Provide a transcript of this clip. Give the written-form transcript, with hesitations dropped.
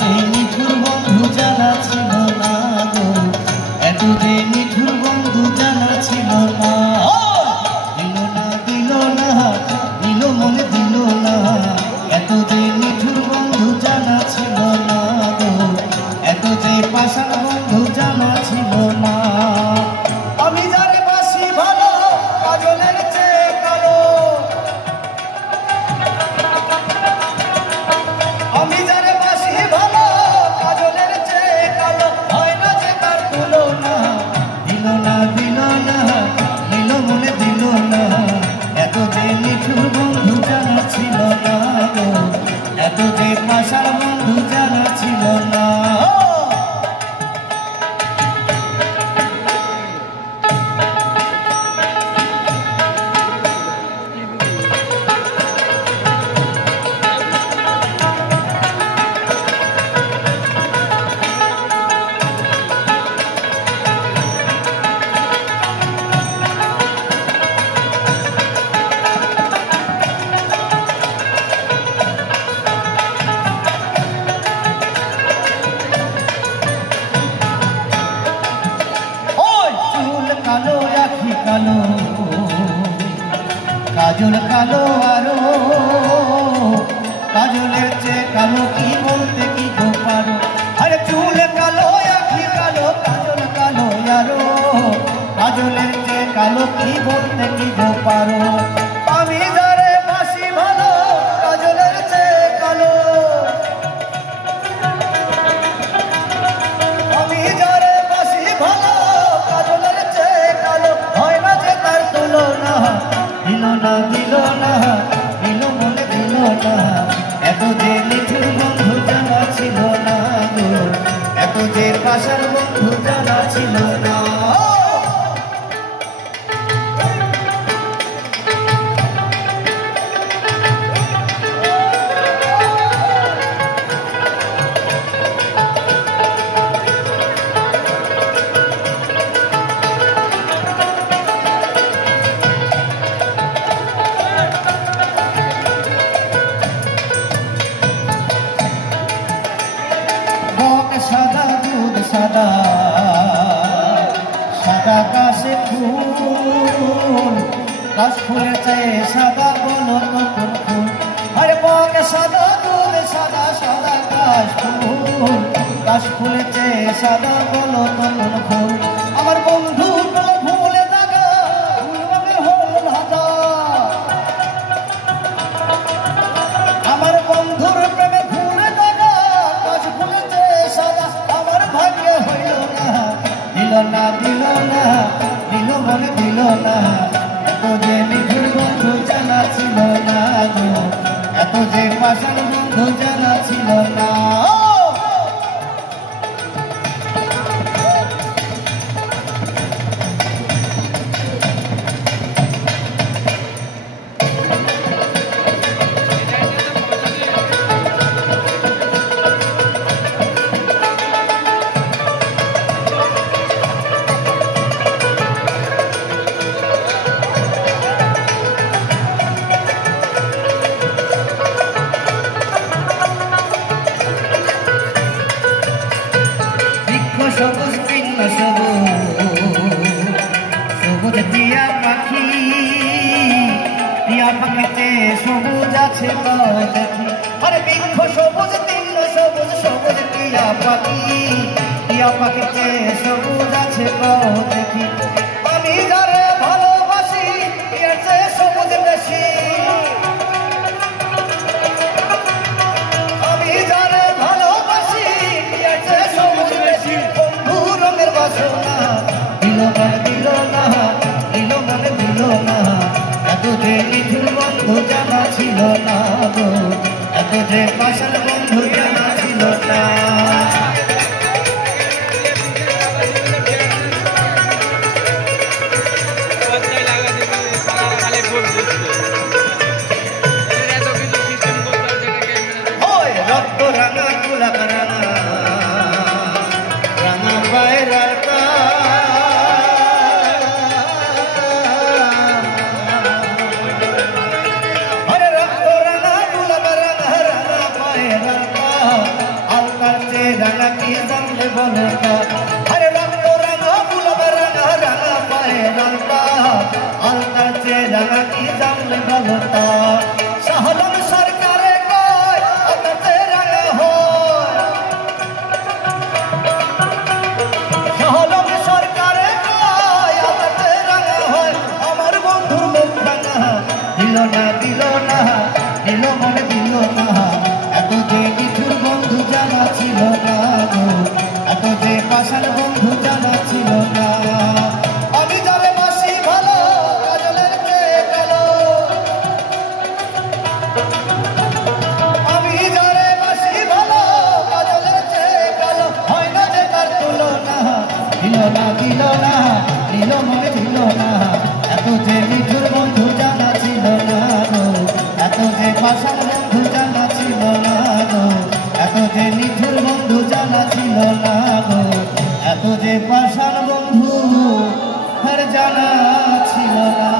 যে নিঠুর বন্ধু জানা ছিল না গো, এত যে নিঠুর বন্ধু জানা ছিল না। দিল না দিল না দিল মনে দিল না, এত যে নিঠুর বন্ধু জানা ছিল না গো, এত যে পাষাণ বন্ধু জানা ছিল না। আমি যারে বাসি ভালো কাজলের চেয়ে কালো, আমি যারে বাসি ভালো কাজলের চেয়ে কালো, হয় না যে তার তুলনা। দিল না দিল না দিল মনে দিল না, এত যে নিঠুর বন্ধু জানা ছিল না গো, এত যে পাষাণ বন্ধু জানা ছিল না। কালো আখি কালো, কাজল কালো আরো, কাজলের চেয়ে কালো কি বলতে কি গো পারো। আরে চুল কালো আখি কালো, কাজল কালো আরো, কাজলের চেয়ে কালো কি বলতে কি গো পারো। আমি যারে বাসি ভালো কাজলের চেয়ে কালো, আমি যারে বাসি ভালো কাজলের চেয়ে কালো, হয় না যে তার তুলনা। দিল না দিল না দিল মনে দিল না, এত যে নিঠুর বন্ধু জানা ছিল না গো, এত যে পাষাণ বন্ধু জানা ছিল না। সাদা দুধ সাদা সাদা কাশে ফুল, কাশ ফুলের চেয়ে সাদা বলো তো কোন ফুল। আরে বক সাদা দুধ সাদা সাদা কাশ ফুল, কাশ ফুলের চেয়ে সাদা বলো তো কোন ফুল। আমার বন্ধু ভুলে থাকা ফুলের হল হাজা, আমার বন্ধুর প্রেমে ভুলে থাকা কাশ ফুলের চেয়ে সাদা, আমার ভাগ্যে হইল না। দিল না দিল না দিল মনে দিল না, এত যে নিঠুর বন্ধু জানা ছিল না গো, এত যে পাষাণ বন্ধু জানা ছিল না। সবুজ কৃষ্ণ সবুজ টিয়া পাখি, টিয়া পাখিতে সবুজ আছে দেখি। আরে বৃক্ষ সবুজ কৃষ্ণ সবুজ সবুজ টিয়া পাখি, টিয়া পাখিতে সবুজ আছে দেখি। আমি যারে ভালোবাসি এর চেয়ে সবুজ বেশি, আমি যারে ভালোবাসি এর চেয়ে সবুজ বেশি। বন্ধু রঙের বাসনা দিল মনে দিল না, দিল মনে দিল না, এত যে নিঠুর বন্ধু জানা ছিল না গো, এত যে পাষাণ বন্ধু জানা ছিল না। রক্ত রাঙা গোলাপ রাঙা রাঙা পায়রার আরে রক্ত রাঙা গোলাপ রাঙা রাঙা পায়রার রাঙা কি জানলে বলো না আরে রক্ত রাঙা গুলাব রাঙা রাঙা পায়ে রাঙা আলতার চেয়ে রাঙা কি জানলে বলো না শাহলম সরকারে কয় আলতাতে রাঙা হয় শাহলম সরকারে কয় আলতাতে রাঙা হয় আমার বন্ধুর মুখ রাঙা দিল না দিল না দিল মনে দিল না এত যে নিঠুর বন্ধু জানা ছিল না এত যে পাষাণ বন্ধু জানা ছিল না আমি যারে বাসি ভালো কাজলের চেয়ে কালো আমি যারে বাসি ভালো কাজলের চেয়ে কালো হয় না যে তার তুলনা দিল না দিল না দিল মনে দিল না এত যে নিঠুর বন্ধু জানা ছিল না এত যে পাষাণ বন্ধু জানা ছিল না এত যে নিঠুর বন্ধু জানা ছিল না এত যে পাষাণ বন্ধু আর জানা ছিল না।